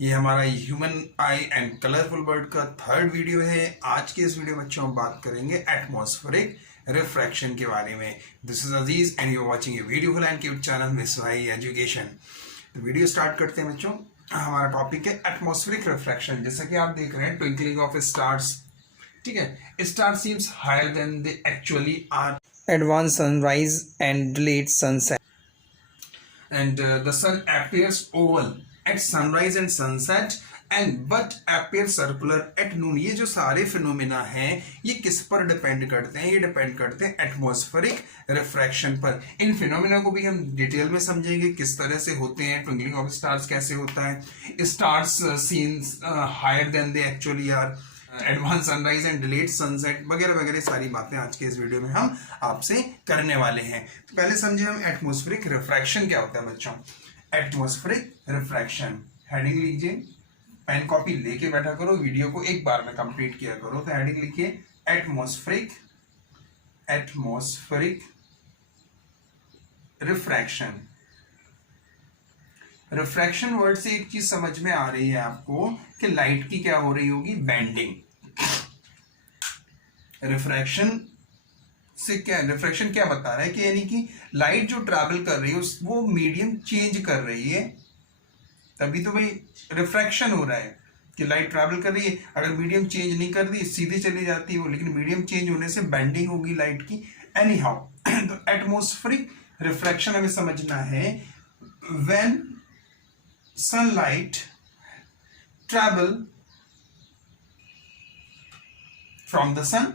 ये हमारा human I and colourful bird का थर्ड वीडियो है। आज के इस वीडियो में बच्चों हम बात करेंगे एटमॉस्फेरिक रिफ्रैक्शन के बारे में। This is Aziz and you are watching a beautiful and cute channel Miss Y education. तो वीडियो स्टार्ट करते हैं बच्चों। हमारा टॉपिक है एटमॉस्फेरिक रिफ्रैक्शन। जैसा कि आप देख रहे हैं ट्विंकलिंग ऑफ स्टार्स, ठीक है। Star seems higher than they actually are. Advanced sunrise and delayed sunset. And the sun appears oval at sunrise and sunset and but appears circular at noon। ये जो सारे फिनोमेना हैं ये किस पर depend करते हैं? ये डिपेंड करते हैं एटमॉस्फेरिक रिफ्रैक्शन पर। इन फिनोमेना को भी हम डिटेल में समझेंगे किस तरह से होते हैं, ट्विंकलिंग ऑफ स्टार्स कैसे होता है, stars seems higher than they actually are, advance sunrise and delayed sunset वगैरह वगैरह सारी बातें आज के इस वीडियो में हम आपसे करने वाले हैं। तो पहले समझे हम एटमॉस्फेरिक रिफ्रैक्शन क्या होता है बच्चों। एटमॉस्फेरिक रिफ्रैक्शन हेडिंग लीजिए, पेन कॉपी लेके बैठा करो, वीडियो को एक बार में कंप्लीट किया करो। तो हेडिंग लिखिए एटमॉस्फेरिक रिफ्रैक्शन। रिफ्रैक्शन वर्ड से एक चीज समझ में आ रही है आपको कि लाइट की क्या हो रही होगी, बेंडिंग। रिफ्रैक्शन से क्या, रिफ्रैक्शन क्या बता रहा है कि यानी कि लाइट जो ट्रैवल कर रही है वो मीडियम चेंज कर रही है, तभी तो भाई रिफ्रैक्शन हो रहा है कि लाइट ट्रैवल कर रही है। अगर मीडियम चेंज नहीं कर रही सीधी चली जाती है वो, लेकिन मीडियम चेंज होने से बेंडिंग होगी लाइट की। एनी हाउ तो एटमॉस्फेरिक रिफ्रैक्शन हमें समझना है when sunlight travel from the sun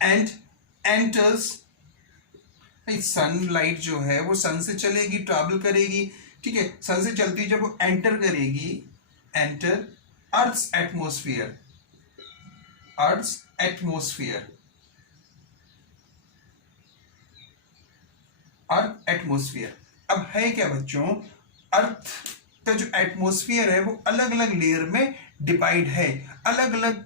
and enters। Sunlight जो है वो सन से चलेगी, ट्रैवल करेगी, ठीक है। सन से चलती जब वो एंटर करेगी, enter earth's atmosphere, earth atmosphere. अब है क्या बच्चों, अर्थ का जो एटमॉस्फेयर है वो अलग अलग लेयर में डिवाइड है। अलग अलग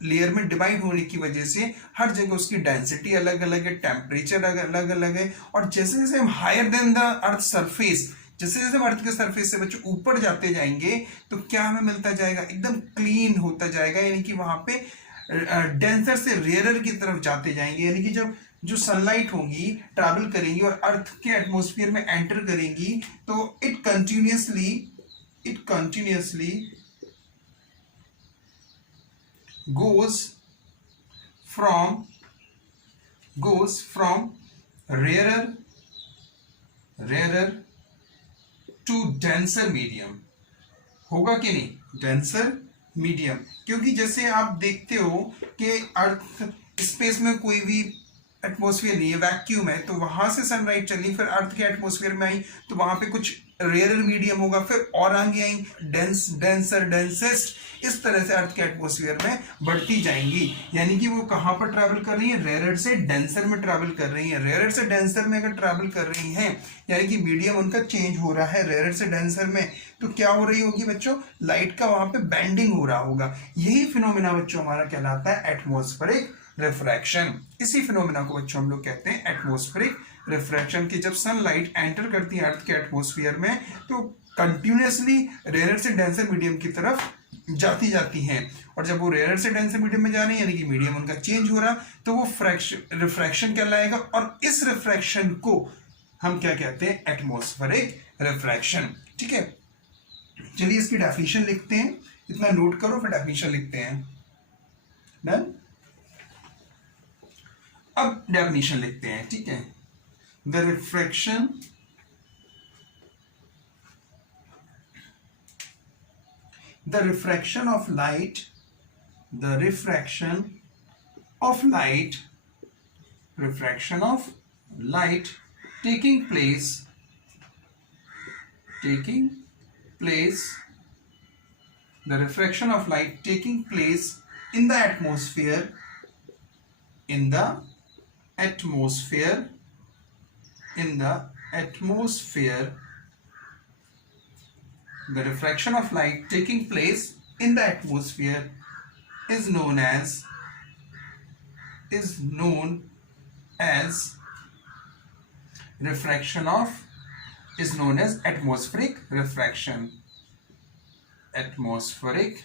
लेयर में डिवाइड होने की वजह से हर जगह उसकी डेंसिटी अलग अलग है, टेम्परेचर अलग अलग है। और जैसे जैसे हम higher than the earth surface, जैसे जैसे हम अर्थ के सरफेस से बच्चों ऊपर जाते जाएंगे तो क्या हमें मिलता जाएगा, एकदम क्लीन होता जाएगा। यानी कि वहां पे डेंसर से रेयरर की तरफ जाते जाएंगे। यानी कि जब जो सनलाइट होगी ट्रैवल करेंगी और अर्थ के एटमॉस्फेयर में एंटर करेंगी तो it continuously goes from rarer to denser medium। होगा कि नहीं, डेंसर मीडियम। क्योंकि जैसे आप देखते हो कि अर्थ स्पेस में कोई भी एटमॉस्फेयर नहीं है, वैक्यूम है, तो वहां से सनलाइट चली, फिर अर्थ के एटमॉस्फेयर में आई तो वहां पे कुछ रेयर मीडियम होगा, फिर और आगे आई डेंसर डेंसेस्ट। इस तरह से अर्थ के एटमॉस्फेयर में बढ़ती जाएंगी। यानी कि वो कहां पर ट्रैवल कर रही है, रेयर से डेंसर में ट्रैवल कर रही है। रेयर से डेंसर में अगर ट्रैवल कर रही हैं यानी कि मीडियम उनका चेंज हो रहा है रेयर से डेंसर में, तो क्या हो रही होगी बच्चों, लाइट का वहां पे बेंडिंग हो रहा होगा। यही फिनोमेना बच्चों हमारा कहलाता है एटमॉस्फेरिक रिफ्रैक्शन। इसी फिनोमेना को बच्चों हम लोग कहते हैं एटमॉस्फेरिक रिफ्रैक्शन। की जब सनलाइट एंटर करती है अर्थ के एटमॉस्फेयर में तो कंटिन्यूअसली रेयर से डेंसर मीडियम की तरफ जाती हैं। और जब वो रेयर से डेंसर मीडियम में जा रही है यानी कि मीडियम उनका चेंज हो रहा, तो वो रिफ्रैक्शन कहलाएगा। और इस रिफ्रैक्शन को हम क्या कहते हैं, एटमॉस्फेरिक रिफ्रैक्शन, ठीक है। चलिए इसकी डेफिनेशन लिखते हैं, इतना नोट करो फिर डेफिनेशन लिखते हैं। डन। अब डेफिनेशन लिखते हैं, ठीक है। The refraction of light, the refraction of light taking place the refraction of light taking place in the atmosphere the refraction of light taking place in the atmosphere is known as refraction of is known as atmospheric refraction. Atmospheric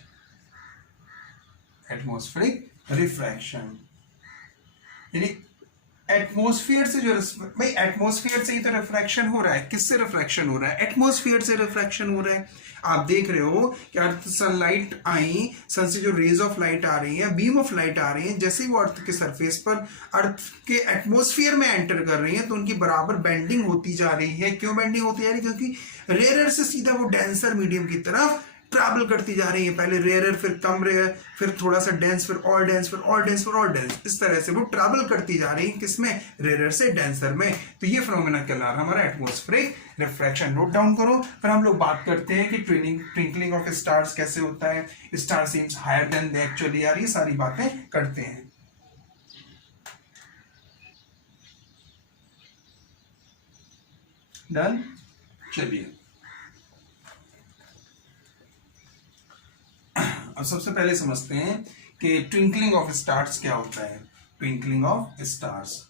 refraction यानी atmosphere से जो भाई atmosphere से ही तो refraction हो रहा है. किससे रिफ्रैक्शन हो रहा है? एटमॉस्फेयर से रिफ्रैक्शन हो रहा है. आप देख रहे हो कि अर्थ सनलाइट आई, सन से जो रेज ऑफ लाइट आ रही है, बीम ऑफ लाइट आ रही है, जैसे ही वो अर्थ के सरफेस पर अर्थ के एटमॉस्फेयर में एंटर कर रही है तो उनकी बराबर बेंडिंग होती जा रही है. क्यों बेंडिंग होती जा रही है? क्योंकि रेयर से सीधा वो डेंसर मीडियम की तरफ ट्रैवल करती जा रही है. पहले रेयर, फिर कम रेयर, फिर थोड़ा सा डेंस, फिर और डेंस, फिर और डेंस, फिर और डेंस. इस तरह से वो ट्रैवल करती जा रही है. किसमें? रेयर से डेंसर में. तो ये फिनोमेना कहला रहा है हमारा एटमॉस्फेरिक रिफ्रैक्शन. नोट डाउन करो. फिर हम लोग बात करते हैं कि ट्विंकलिंग ऑफ स्टार्स कैसे होता है. Star seems higher than they actually are. ये सारी बातें करते हैं. डन. चलिए अब सबसे पहले समझते हैं कि ट्विंकलिंग ऑफ स्टार्स क्या होता है. Twinkling of stars.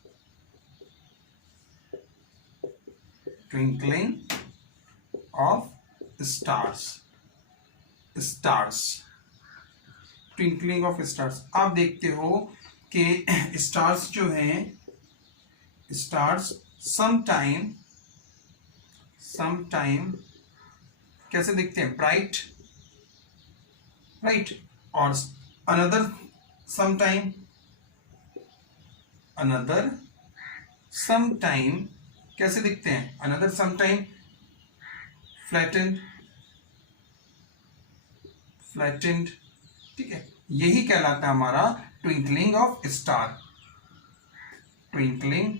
Twinkling of stars. Twinkling of stars. आप देखते हो कि स्टार्स जो हैं, स्टार्स समटाइम कैसे दिखते हैं? Bright, right. और another sometime कैसे दिखते हैं? another sometime flattened. ठीक है. यही कहलाता है हमारा twinkling of star. Twinkling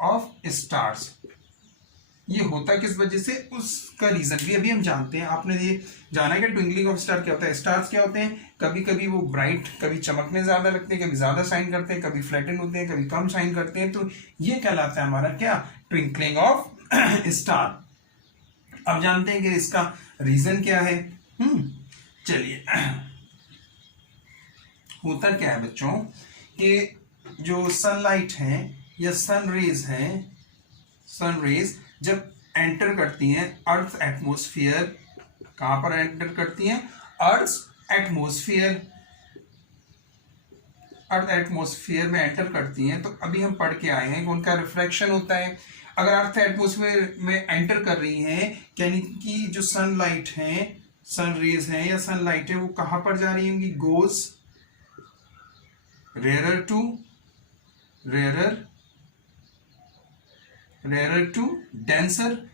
of stars. ये होता किस वजह से, उसका रीजन भी अभी हम जानते हैं. आपने ये जाना है कि ट्विंकलिंग ऑफ स्टार क्या होता है. स्टार्स क्या होते हैं? कभी कभी वो ब्राइट, कभी चमकने ज्यादा लगते हैं, कभी ज्यादा शाइन करते हैं, कभी फ्लैटन होते हैं, कभी कम शाइन करते हैं. तो ये कहलाता है हमारा क्या? Twinkling of star. अब जानते हैं कि इसका रीजन क्या है. चलिए, होता क्या है बच्चों कि जो सनलाइट है या सन रेज जब एंटर करती हैं अर्थ एटमॉस्फेयर. कहां पर एंटर करती हैं? अर्थ एटमॉस्फेयर में एंटर करती हैं. तो अभी हम पढ़ के आए हैं कि उनका रिफ्रैक्शन होता है. अगर अर्थ एटमॉस्फेयर में एंटर कर रही हैं, यानी कि जो सनलाइट है, सन रेज है या सनलाइट है, वो कहां पर जा रही होंगी? गोज रेयर टू डेंसर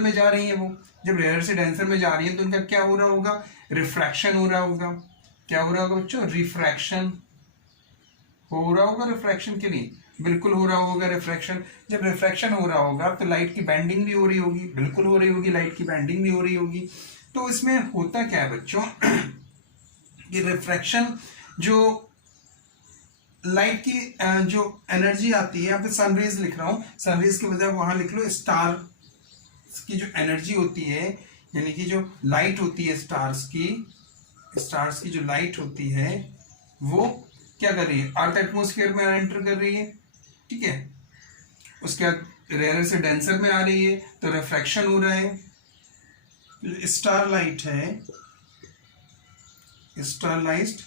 में जा रही है. वो जब रेयर से डेंसर में जा रही है तो उनका क्या हो रहा होगा? रिफ्रैक्शन हो रहा होगा. क्या हो रहा होगा बच्चों? रिफ्रैक्शन हो रहा होगा. रिफ्रैक्शन के लिए बिल्कुल हो रहा होगा रिफ्रैक्शन. जब रिफ्रैक्शन हो रहा होगा तो लाइट की बेंडिंग भी हो रही होगी. बिल्कुल हो रही होगी, लाइट की बेंडिंग भी हो रही होगी. तो इसमें होता क्या है बच्चों कि रिफ्रैक्शन, जो लाइट की जो एनर्जी आती है, यहाँ पे सनरेज लिख रहा हूं, सनरेज की बजाय वहां लिख लो स्टार की जो एनर्जी होती है, यानी कि जो लाइट होती है स्टार्स की जो लाइट होती है वो क्या कर रही है? अर्थ एटमॉस्फेयर में एंटर कर रही है. ठीक है. उसके बाद रेयर से डेंसर में आ रही है तो रिफ्रैक्शन हो रहा है. स्टार लाइट है, स्टारलाइट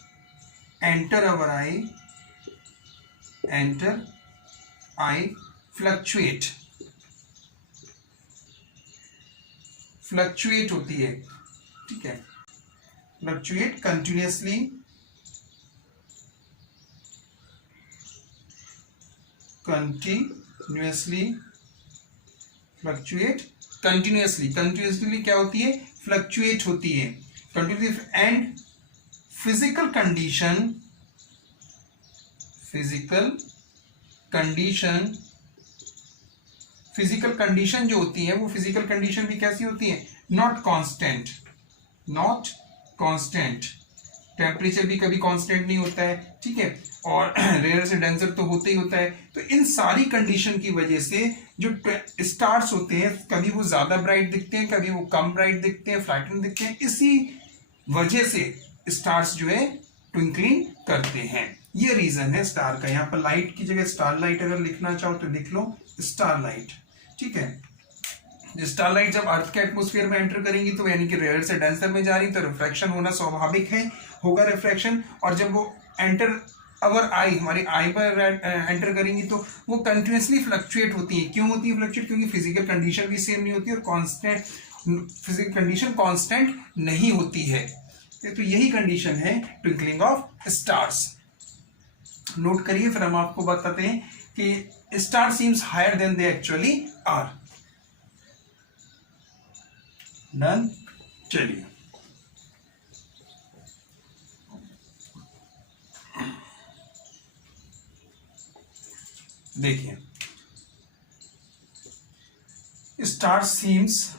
एंटर अवर आई फ्लक्चुएट होती है. ठीक है. फ्लक्चुएट कंटिन्यूअसली क्या होती है? फ्लक्चुएट होती है. एंड फिजिकल कंडीशन जो होती है, वो फिजिकल कंडीशन भी कैसी होती है? Not constant. टेम्परेचर भी कभी कांस्टेंट नहीं होता है. ठीक है. और रेयर से डेंसर तो होता ही होता है. तो इन सारी कंडीशन की वजह से जो स्टार्स होते हैं, कभी वो ज्यादा ब्राइट दिखते हैं, कभी वो कम ब्राइट दिखते हैं, फ्लैटन दिखते हैं. इसी वजह से स्टार्स जो है ट्विंकलिंग करते हैं. ये रीजन है स्टार का। यहाँ पर लाइट की जगह स्टार लाइट अगर लिखना चाहो तो लिख लो स्टार लाइट, ठीक है। स्टार लाइट जब अर्थ के एटमॉस्फेयर में एंटर करेंगी तो यानी कि रेयर से डेंसर में जा रही, तो रिफ्रैक्शन होना स्वाभाविक है, होगा रिफ्रैक्शन। और जब वो एंटर अवर आई, हमारी आई पर एंटर करेंगी तो वो कंटिन्यूसली फ्लक्चुएट होती है। क्यों होती है फ्लक्चुएट? क्योंकि फिजिकल कंडीशन भी सेम नहीं होती और कांस्टेंट फिजिकल कंडीशन कांस्टेंट नहीं होती है। तो यही कंडीशन है ट्विंकलिंग ऑफ स्टार्स। नोट करिए, फिर हम आपको बताते हैं कि star seems higher than they actually are. Done, चलिए देखिए, star seems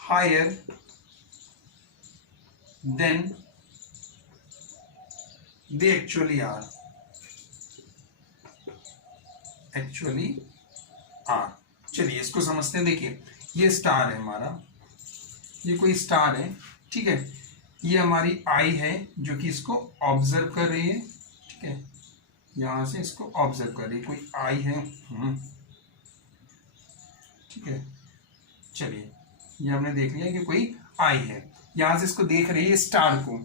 higher than they actually are. चलिए इसको समझते हैं। देखिए ये स्टार है हमारा, ये कोई स्टार है, ठीक है। ये हमारी आई है जो कि इसको ऑब्जर्व कर रही है, ठीक है। यहां से इसको ऑब्जर्व कर रही है, कोई आई है, ठीक है। चलिए ये हमने देख लिया कि कोई आई है, यहां से इसको देख रही है स्टार को।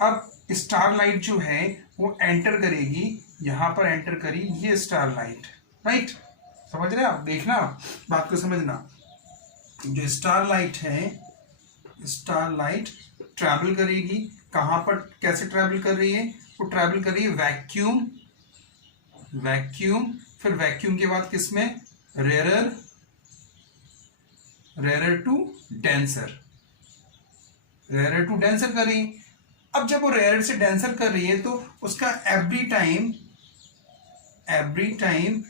अब स्टार लाइट जो है वो एंटर करेगी, यहां पर एंटर करी ये स्टार लाइट, राइट। समझ रहे आप? देखना बात को समझना। जो स्टार लाइट है, स्टार लाइट ट्रैवल करेगी कहां पर, कैसे ट्रैवल कर रही है? वो ट्रैवल कर रही है वैक्यूम, फिर वैक्यूम के बाद किसमें? रेयर टू डेंसर कर रही है। अब जब वो रेयर से डेंसर कर रही है तो उसका एवरी टाइम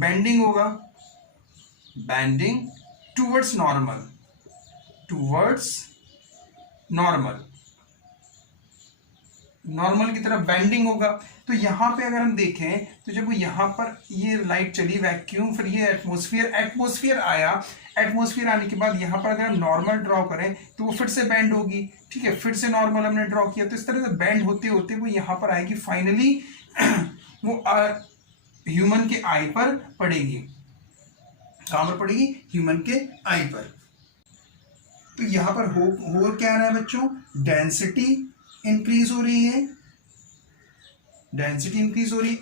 बेंडिंग होगा, बेंडिंग टूवर्ड्स नॉर्मल की तरफ बेंडिंग होगा। तो यहां पे अगर हम देखें तो जब वो यहां पर ये लाइट चली वैक्यूम, फिर ये एटमॉस्फेयर आया, एटमॉस्फेयर आने के बाद यहां पर अगर हम नॉर्मल ड्रॉ करें तो वो फिर से बेंड होगी, ठीक है। फिर से नॉर्मल हमने ड्रॉ किया तो इस तरह से बेंड होते होते वो यहां पर आएगी, फाइनली वो ह्यूमन के आई पर पड़ेगी। कहां पर पड़ेगी? ह्यूमन के आई पर। तो यहां पर हो क्या रहा है बच्चों? डेंसिटी इंक्रीज हो रही है,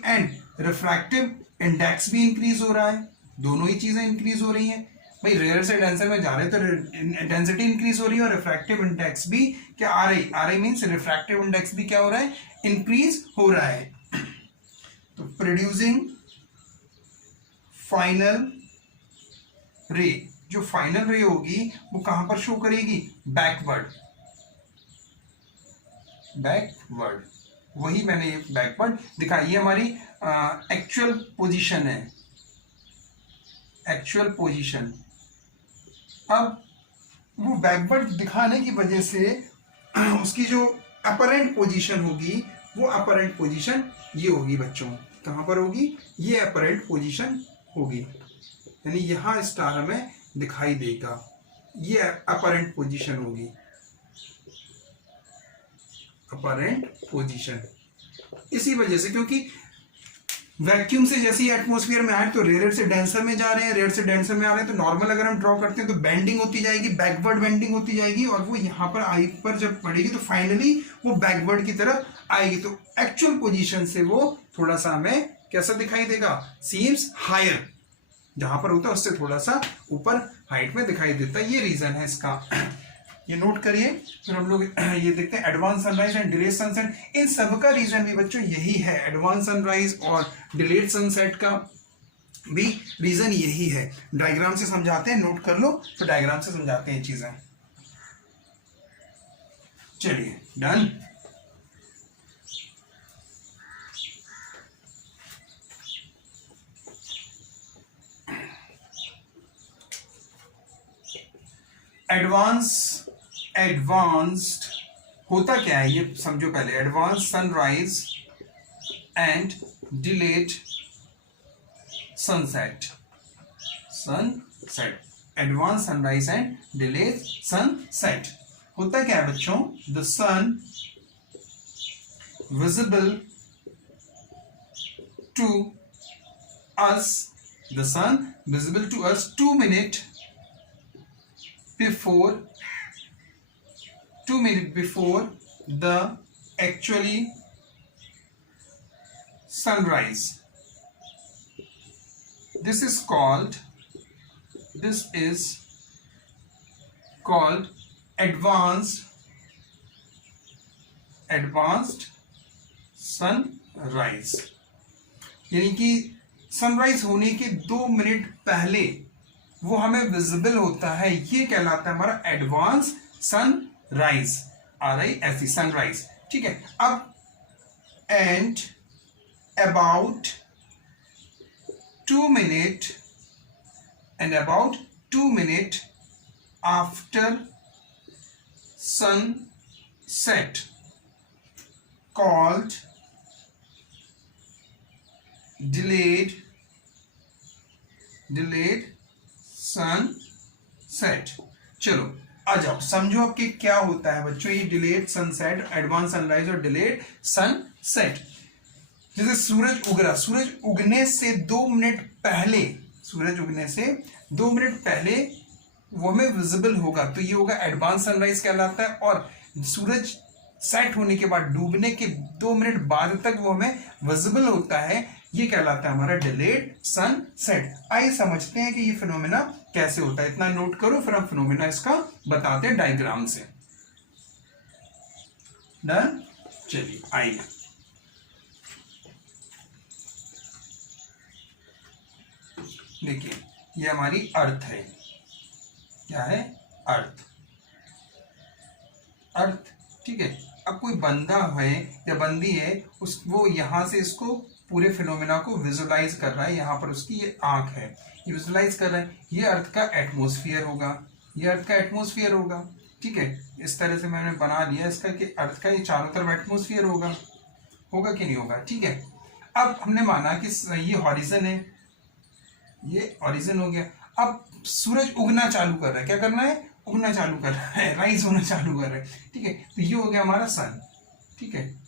एंड रिफ्रैक्टिव इंडेक्स भी इंक्रीज हो रहा है। दोनों ही चीजें इंक्रीज हो रही हैं भाई। रेयर से डेंसर में जा रहे हैं तो डेंसिटी इंक्रीज हो रही है और रिफ्रैक्टिव इंडेक्स भी क्या आ रही मीन्स रिफ्रैक्टिव इंडेक्स भी क्या हो रहा है? इंक्रीज हो रहा है। तो प्रोड्यूसिंग फाइनल रे, जो फाइनल रे होगी वो कहां पर शो करेगी? बैकवर्ड, वही मैंने ये बैकवर्ड दिखाई। ये हमारी एक्चुअल पोजीशन है, अब वो बैकवर्ड दिखाने की वजह से उसकी जो अपरेंट पोजीशन होगी, वो अपरेंट पोजीशन ये होगी बच्चों। कहां पर होगी? ये अपरेंट पोजीशन होगी, यानी यहां स्टार हमें दिखाई देगा, ये अपरेंट पोजीशन होगी, अपरेंट पोजीशन। इसी वजह से, क्योंकि वैक्यूम से जैसे ही एटमॉस्फेयर में आए तो रेयर से डेंसर में जा रहे हैं, रेयर से डेंसर में आ रहे हैं, तो नॉर्मल अगर हम ड्रॉ करते हैं तो बेंडिंग होती जाएगी, बैकवर्ड बेंडिंग होती जाएगी, और वो यहाँ पर आई पर जब पड़ेगी तो फाइनली वो बैकवर्ड की तरफ आएगी। तो एक्चुअल पोजीशन से वो थोड़ा सा हमें कैसा दिखाई देगा? सीम्स हायर, जहां पर होता है उससे थोड़ा सा ऊपर हाइट में दिखाई देता है। ये रीजन है इसका, ये नोट करिए। फिर हम लोग ये देखते हैं advance sunrise and delayed sunset. इन सब का रीजन भी बच्चों यही है, एडवांस सनराइज और डिलेड सनसेट का भी रीजन यही है। डायग्राम से समझाते हैं, नोट कर लो, फिर डायग्राम से समझाते हैं चीजें। चलिए डन। एडवांस्ड होता क्या है ये समझो पहले। Advance sunrise and delayed sunset, advance sunrise and delayed sunset होता क्या है बच्चों, the sun visible to us, the sun visible to us 2 minutes before, 2 minutes before the actually sunrise. This is called advanced sunrise. यानी कि sunrise होने के 2 minute पहले वो हमें विजिबल होता है, ये कहलाता है हमारा एडवांस सनराइज, RISE सनराइज। ठीक है, अब and about 2 minutes after sunset, called delayed sunset। चलो आ जाओ, समझो अब कि क्या होता है बच्चों ये डिलेड सनसेट, एडवांस सनराइज और डिलेड सनसेट। जैसे सूरज उग रहा, सूरज उगने से 2 मिनट पहले, सूरज उगने से 2 मिनट पहले वो हमें विजिबल होगा, तो ये होगा एडवांस सनराइज कहलाता है। और सूरज सेट होने के बाद, डूबने के 2 मिनट बाद तक वो हमें विजिबल होता है, ये कहलाता है हमारा डिलेड सनसेट। आइए समझते हैं कि ये फिनोमेना कैसे होता है। इतना नोट करो, फिर हम फिनोमेना इसका बताते हैं डायग्राम से। डन, चलिए आइए। देखिए ये हमारी अर्थ है, क्या है, अर्थ, अर्थ। ठीक है, अब कोई बंदा है या बंदी है, वो यहां से इसको पूरे फिनोमेना को विजुलाइज कर रहा है। यहाँ पर उसकी ये आंख है, ये विजुलाइज कर रहा है। ये अर्थ का एटमॉस्फेयर होगा, ये अर्थ का एटमॉस्फेयर होगा। ठीक है, इस तरह से मैंने बना लिया इसका कि अर्थ का ये चारों तरफ एटमॉस्फेयर होगा, होगा कि नहीं होगा। ठीक है, अब हमने माना कि ये हॉरिजन है, ये हॉरिजन हो गया। अब सूरज उगना चालू कर रहा है, क्या करना है, उगना चालू कर रहा है, राइज होना चालू कर रहा है। ठीक है, तो ये हो गया हमारा सन। ठीक है,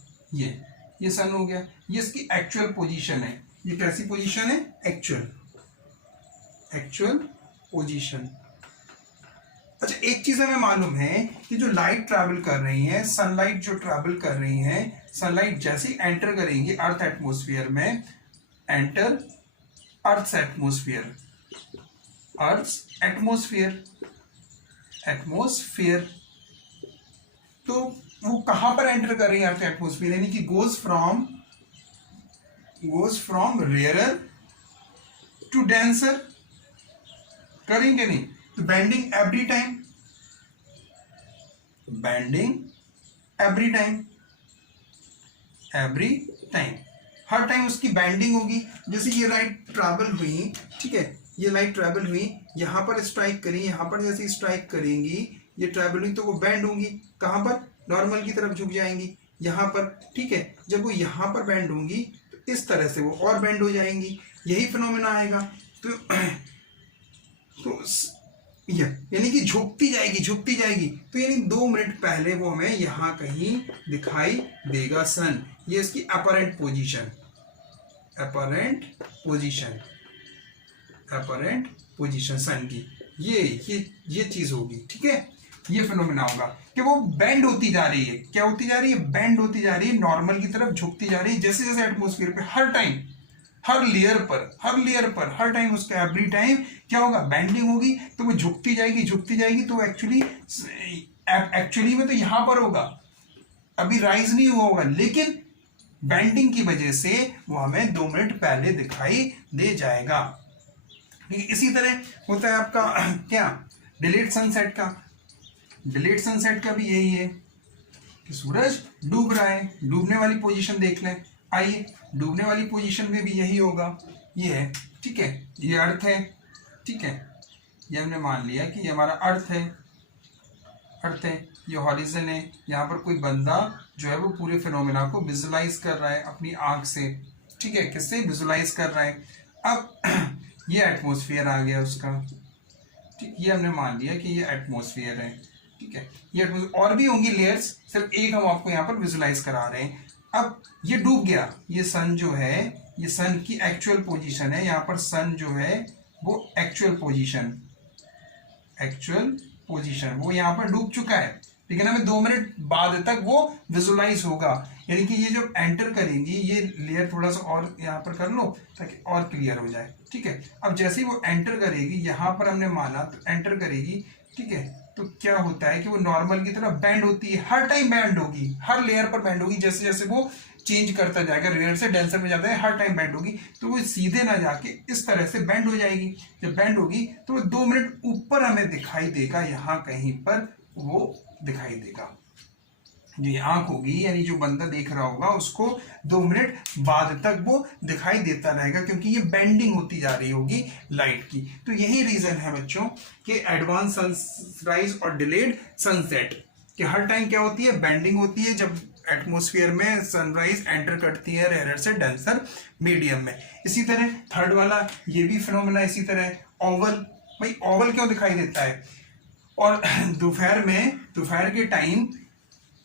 ये सन हो गया, ये इसकी एक्चुअल पोजीशन है। ये कैसी पोजीशन है, एक्चुअल पोजीशन। अच्छा, एक चीज हमें मालूम है कि जो लाइट ट्रैवल कर रही है, सनलाइट जो ट्रैवल कर रही है, सनलाइट जैसे ही एंटर करेंगे अर्थ एटमॉस्फेयर में, एंटर अर्थ एटमॉस्फेयर, तो वो कहां पर एंटर कर रही है अर्थ एटमॉस्फेयर, यानी कि goes from rarer to denser, करेंगे नहीं, तो बेंडिंग एवरी टाइम, हर टाइम उसकी बेंडिंग होगी। जैसे ये लाइट ट्रैवल हुई, ठीक है, ये लाइट ट्रैवल हुई, यहां पर स्ट्राइक करी, यहां पर जैसे स्ट्राइक करेंगी, ये ट्रैवल हुई तो वो बेंड होंगी, कहां पर, नॉर्मल की तरफ झुक जाएंगी, यहां पर। ठीक है, जब वो यहां पर बेंड होंगी तो इस तरह से वो और बेंड हो जाएंगी, यही फिनोमेना आएगा। तो यानी कि झुकती जाएगी, तो यानी 2 मिनट पहले वो हमें यहां कहीं दिखाई देगा सन। ये इसकी अपरेंट पोजीशन सन की, ये चीज होगी। ठीक है, ये फिनोमेना होगा कि वो बेंड होती जा रही है, क्या होती जा रही है, बेंड होती जा रही है, नॉर्मल की तरफ झुकती जा रही है। जैसे जैसे एटमॉस्फेयर पे हर टाइम, हर लेयर पर हर टाइम उसका एवरी टाइम क्या होगा, बेंडिंग होगी, तो वो झुकती जाएगी, तो एक्चुअली में तो यहां पर होगा, अभी राइज नहीं हुआ होगा, लेकिन बेंडिंग की वजह से वो हमें 2 मिनट पहले दिखाई दे जाएगा। इसी तरह होता है आपका क्या, डिलेड सनसेट का भी यही है कि सूरज डूब रहा है, डूबने वाली पोजीशन देख लें। आइए, डूबने वाली पोजीशन में भी यही होगा, ये है। ठीक है, ये अर्थ है। ठीक है, ये हमने मान लिया कि ये हमारा अर्थ है, ये हॉरिजन है। यहाँ पर कोई बंदा जो है वो पूरे फिनोमेना को विजुलाइज कर रहा है अपनी आंख से। ठीक है, किससे विजुलाइज कर रहा है। अब ये एटमॉस्फेयर आ गया उसका। ठीक, ये हमने मान लिया कि ये एटमॉस्फेयर है। ठीक है, ये और भी होंगी लेयर्स, सिर्फ एक हम आपको यहाँ पर विजुलाइज करा रहे हैं। अब ये डूब गया, ये सन जो है, ये सन की एक्चुअल पोजीशन है, यहाँ पर सन जो है वो एक्चुअल पोजीशन वो यहाँ पर डूब चुका है, लेकिन हमें 2 मिनट बाद तक वो विजुलाइज होगा। यानी कि ये जब एंटर करेंगी, ये लेयर थोड़ा सा और यहाँ पर कर लो ताकि और क्लियर हो जाए। ठीक है, अब जैसे ही वो एंटर करेगी, यहाँ पर हमने माना तो एंटर करेगी, ठीक है, तो क्या होता है कि वो नॉर्मल की तरह बैंड होती है, हर टाइम बैंड होगी, हर लेयर पर बैंड होगी। जैसे जैसे वो चेंज करता जाएगा, रेयर से डेंसर में जाता है, हर टाइम बैंड होगी, तो वो सीधे ना जाके इस तरह से बैंड हो जाएगी। जब बैंड होगी तो वो 2 मिनट ऊपर हमें दिखाई देगा, यहाँ कहीं पर वो दिखाई देगा। जो ये आंख होगी, यानी जो बंदा देख रहा होगा उसको 2 मिनट बाद तक वो दिखाई देता रहेगा, क्योंकि ये बेंडिंग होती जा रही होगी लाइट की। तो यही रीजन है बच्चों कि एडवांस सनराइज और डिलेड सनसेट कि हर टाइम क्या होती है, बेंडिंग होती है जब एटमॉस्फेयर में सनराइज एंटर करती है रेयर से डेंसर मीडियम में। इसी तरह थर्ड वाला ये भी फिनोमेना इसी तरह। ओवल, भाई ओवल क्यों दिखाई देता है? और दोपहर के टाइम,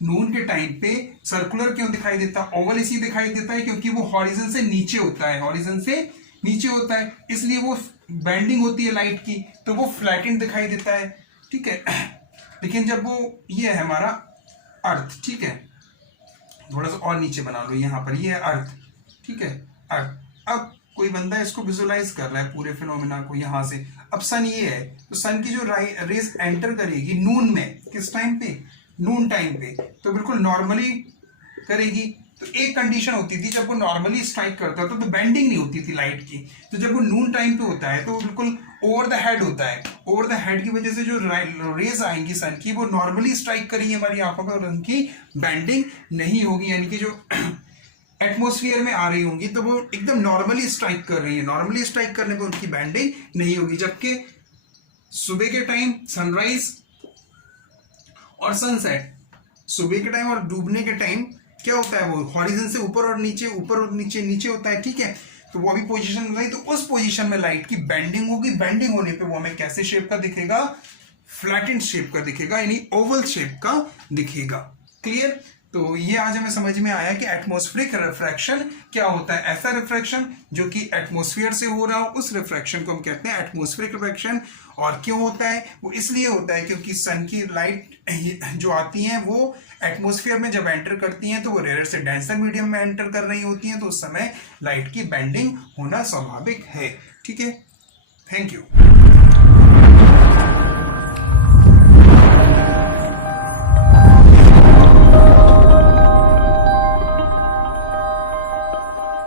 नून के टाइम पे सर्कुलर क्यों दिखाई देता है? ओवल इसलिए दिखाई देता है क्योंकि वो हॉरिजन से नीचे होता है, इसलिए वो बेंडिंग होती है लाइट की, तो वो फ्लैटेंड दिखाई देता है। ठीक है, लेकिन जब वो ये है हमारा अर्थ, ठीक है, थोड़ा सा और नीचे बना लो, यहाँ पर ये है अर्थ, ठीक है, अर्थ। अब कोई बंदा इसको विजुलाइज कर रहा है पूरे फिनोमेना को यहाँ से। अब सन ये है, तो सन की जो रेज एंटर करेगी नून में, किस टाइम पे? नून टाइम पे, तो बिल्कुल नॉर्मली करेगी। तो एक कंडीशन होती थी, जब वो नॉर्मली स्ट्राइक करता था तो बेंडिंग नहीं होती थी लाइट की। तो जब वो नून टाइम पे होता है तो वो बिल्कुल ओवर द हेड होता है। ओवर द हेड की वजह से जो रेज आएंगी सन की, वो नॉर्मली स्ट्राइक करेंगी हमारी आंखों पे और उनकी बेंडिंग नहीं होगी। यानी कि जो एटमॉस्फेयर में आ रही होंगी तो वो एकदम नॉर्मली स्ट्राइक कर रही है, नॉर्मली स्ट्राइक करने पर उनकी बेंडिंग नहीं होगी। जबकि सुबह के टाइम सनराइज और सनसेट, सुबह के टाइम और डूबने के टाइम क्या होता है, वो हॉरिजन से ऊपर और नीचे होता है। ठीक है, तो वो अभी पोजीशन बताई, तो उस पोजीशन में लाइट की बेंडिंग होगी। बेंडिंग होने पे वो हमें कैसे शेप का दिखेगा? फ्लैटेंड शेप का दिखेगा, यानी ओवल शेप का दिखेगा। क्लियर? तो ये आज हमें समझ में आया कि एटमॉस्फेरिक रिफ्रैक्शन क्या होता है। ऐसा रिफ्रैक्शन जो कि एटमॉस्फेयर से हो रहा हो, उस रिफ्रैक्शन को हम कहते हैं एटमॉस्फेरिक रिफ्रैक्शन। और क्यों होता है? वो इसलिए होता है क्योंकि सन की लाइट जो आती हैं वो एटमॉस्फेयर में जब एंटर करती हैं तो वो रेयर से डेंसर मीडियम में एंटर कर रही होती हैं, तो उस समय लाइट की बेंडिंग होना स्वाभाविक है। ठीक है, थैंक यू।